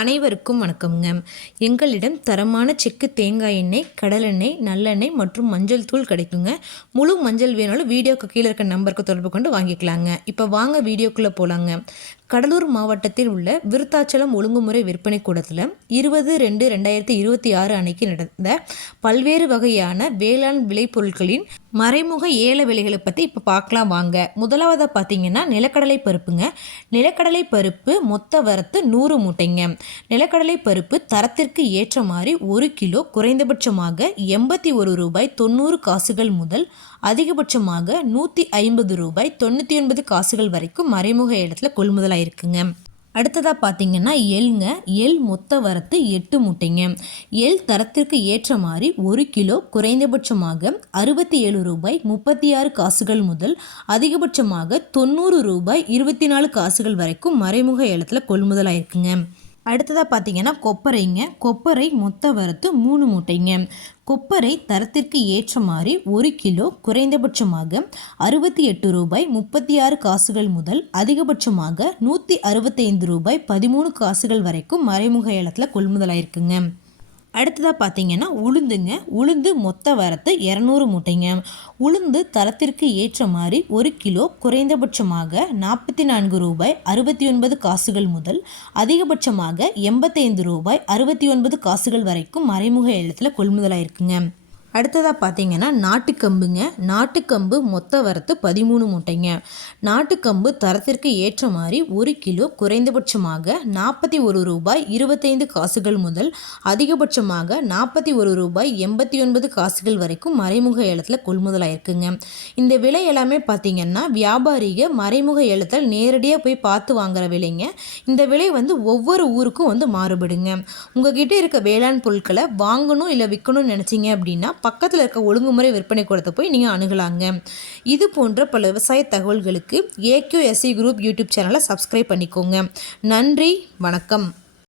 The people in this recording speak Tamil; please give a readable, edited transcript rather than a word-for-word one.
அனைவருக்கும் வணக்கம்ங்க. எங்களிடம் தரமான செக்கு தேங்காய் எண்ணெய், கடலெண்ணெய், நல்லெண்ணெய் மற்றும் மஞ்சள் தூள் கிடைக்குங்க. முழு மஞ்சள் வேணாலும் வீடியோக்கு கீழே இருக்க நம்பருக்கு தொடர்பு கொண்டு வாங்கிக்கலாங்க. இப்போ வாங்க வீடியோக்குள்ளே போகலாங்க. கடலூர் மாவட்டத்தில் உள்ள விருத்தாச்சலம் ஒழுங்குமுறை விற்பனை கூடத்தில் 20/2/2026 அன்னைக்கு நடந்த பல்வேறு வகையான வேளாண் விளைபொருட்களின் மறைமுக ஏல விலைகளை பற்றி இப்போ பார்க்கலாம் வாங்க. முதலாவதாக பார்த்தீங்கன்னா நிலக்கடலை பருப்புங்க. நிலக்கடலை பருப்பு மொத்த வரத்து 100 மூட்டைங்க. நிலக்கடலை பருப்பு தரத்திற்கு ஏற்ற மாதிரி 1 கிலோ குறைந்தபட்சமாக 81 ரூபாய் 90 காசுகள் முதல் அதிகபட்சமாக 150 ரூபாய் 99 காசுகள் வரைக்கும் மறைமுக இடத்துல கொள்முதலாக இருக்குங்க. அடுத்ததாக பார்த்தீங்கன்னா எள் மொத்த வரத்து 8 மூட்டைங்க. எள் தரத்திற்கு ஏற்ற மாதிரி 1 கிலோ குறைந்தபட்சமாக 67 ரூபாய் 36 காசுகள் முதல் அதிகபட்சமாக 90 ரூபாய் 24 காசுகள் வரைக்கும் மறைமுக இடத்துல கொள்முதலாக இருக்குங்க. அடுத்ததாக பார்த்தீங்கன்னா கொப்பரை மொத்த வரத்து 3 மூட்டைங்க. கொப்பரை தரத்திற்கு ஏற்ற மாதிரி 1 கிலோ குறைந்தபட்சமாக 68 ரூபாய் 36 காசுகள் முதல் அதிகபட்சமாக 165 ரூபாய் 13 காசுகள் வரைக்கும் மறைமுக ஏலத்தில் கொள்முதலாயிருக்குங்க. அடுத்ததாக பார்த்தீங்கன்னா உளுந்து மொத்த வரத்து 200 மூட்டைங்க. உளுந்து தரத்திற்கு ஏற்ற மாதிரி 1 கிலோ குறைந்தபட்சமாக 44 ரூபாய் 69 காசுகள் முதல் அதிகபட்சமாக 85 ரூபாய் 69 காசுகள் வரைக்கும் மறைமுக ஏலத்தில் கொள்முதலாயிருக்குங்க. அடுத்ததாக பார்த்தீங்கன்னா நாட்டுக்கம்பு மொத்த வரத்து 13 மூட்டைங்க. நாட்டுக்கம்பு தரத்திற்கு ஏற்ற மாதிரி 1 கிலோ குறைந்தபட்சமாக 41 ரூபாய் 25 காசுகள் முதல் அதிகபட்சமாக 41 ரூபாய் 89 காசுகள் வரைக்கும் மறைமுக ஏலத்தில் கொள்முதலாயிருக்குங்க. இந்த விலை எல்லாமே பார்த்தீங்கன்னா வியாபாரிக மறைமுக ஏலத்தில் நேரடியாக போய் பார்த்து வாங்குற விலைங்க. இந்த விலை ஒவ்வொரு ஊருக்கும் மாறுபடுங்க. உங்ககிட்ட இருக்க வேளாண் பொருட்களை வாங்கணும் இல்லை விற்கணும்னு நினச்சிங்க அப்படின்னா பக்கத்தில் இருக்க ஒழுங்குமுறை விற்பனை கூடத்தை போய் நீங்கள் அணுகலாங்க. இது போன்ற பல விவசாய தகவல்களுக்கு AQSE குரூப் யூடியூப் சேனலை சப்ஸ்கிரைப் பண்ணிக்கோங்க. நன்றி, வணக்கம்.